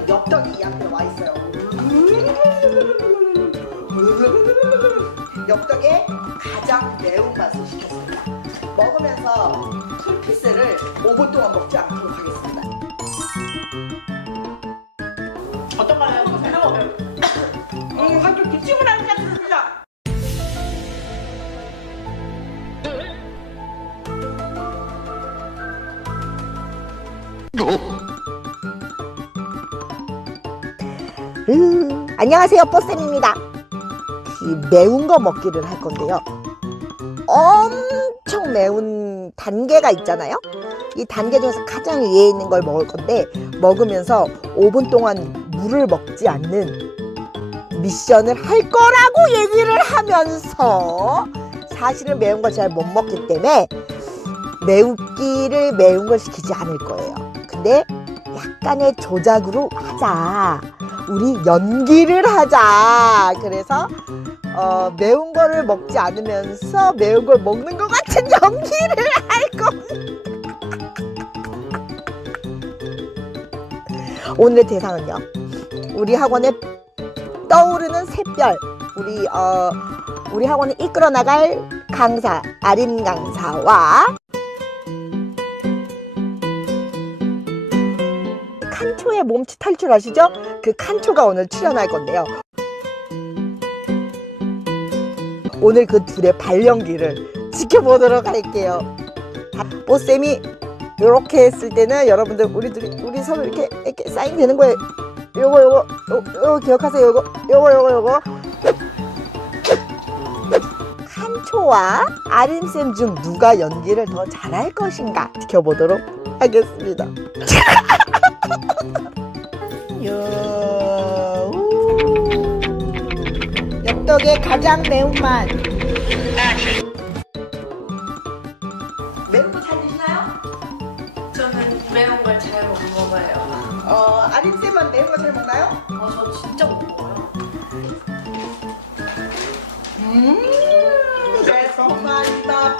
지금 엽떡이 이 앞에 와 있어요. 엽떡에 가장 매운 맛을 시켰습니다. 먹으면서 풀피스를 5분 동안 먹지 않도록 하겠습니다. 어떤가요? 매워. 음, 아주 기침을 하는 것 같습니다. 음, 안녕하세요, 뽀쌤입니다. 이 매운 거 먹기를 할 건데요. 엄청 매운 단계가 있잖아요. 이 단계 중에서 가장 위에 있는 걸 먹을 건데 먹으면서 5분 동안 물을 먹지 않는 미션을 할 거라고 얘기를 하면서 사실은 매운 걸 잘 못 먹기 때문에 매운기를 매운 걸 시키지 않을 거예요. 근데 약간의 조작으로 하자. 우리 연기를 하자. 그래서 어, 매운 거를 먹지 않으면서 매운 걸 먹는 것 같은 연기를 할 겁니다. 오늘의 대상은요. 우리 학원에 떠오르는 샛별. 우리 어, 우리 학원을 이끌어 나갈 강사 아린 강사와 칸초의 몸치 탈출 아시죠? 그 칸초가 오늘 출연할 건데요. 오늘 그 둘의 발연기를 지켜보도록 할게요. 뽀쌤이 이렇게 했을 때는 여러분들 우리 둘이 우리 서로 이렇게 이렇게 사인 되는 거예요. 요거 요거 요, 요 기억하세요. 요거 요거 요거 요거 칸초와 아린쌤 중 누가 연기를 더 잘할 것인가 지켜보도록 하겠습니다. 요, 우. 엽떡의 가장 매운맛. 매운 거 잘 드시나요? 저는 매운 걸 잘 못 먹어요. 어, 아린쌤은 매운 거 잘 먹나요? 어, 저 진짜 못 먹어요. 음, 매콤한밥.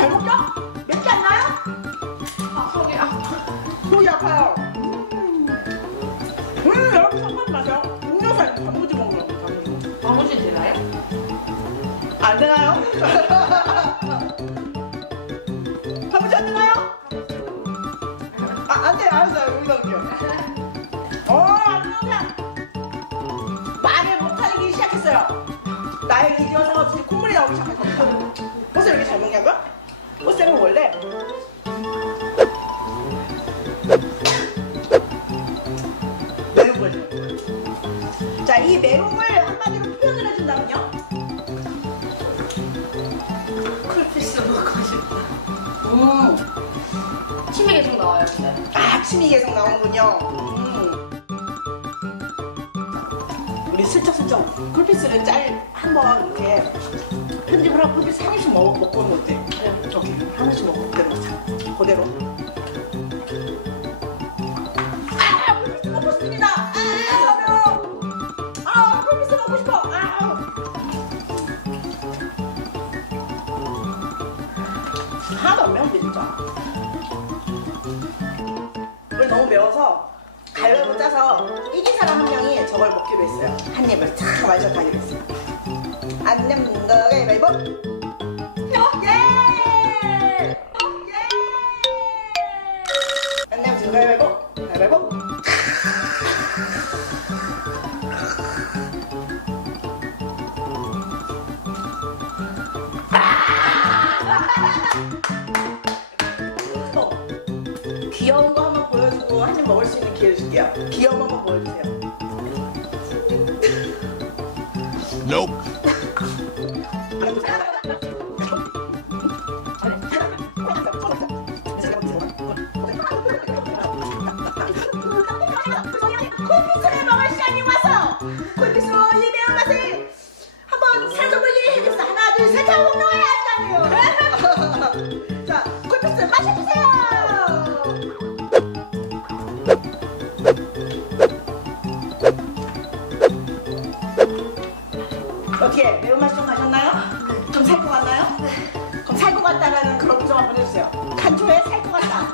잘 먹죠? 맵지 않나요? 아, 속이 아파. 속이 아파요. 음, 음 여러분 잠깐 마셔. 음료수 아니고 단무지 먹으라고 단무지. 아무지 되나요? 안 되나요? 단무지 안 되나요? 아, 안 돼요. 알았어요. 여기 넣을게요. 어, 안 나오냐? 말을 못하기 시작했어요. 나의 기지가 서가지고 콧물이 나오기. 보세요, 이 매움을 한마디로 표현을 해준다면요? 쿨피스 먹고 싶다. 음, 침이 계속 나와요, 근데. 아, 침이 계속 나오는군요. 음. 우리 슬쩍슬쩍 쿨피스를 짤 한번 이렇게 편집을 하고 쿨피스 한 입씩 먹, 먹고 오는 거 어때? 네. 저기 한 입씩 먹고 그대로 자, 그대로. 우리 너무 매워서 가위바위보 짜서 이긴 사람 한 명이 저걸 먹기로 했어요. 한 입을 탁 마셔 가기로 했어요. 안 내면 거 가위바위보. 가위바위보. 가위바위보. 어. 귀여운 거 한번 보여주고 한 입 먹을 수 있는 기회를 줄게요. 귀여운 거 한번 보여주세요. Nope. 살 것 같나요? 그럼 살 것 같다라는 그런 표정 한번 해주세요. 칸초에 살 것 같다.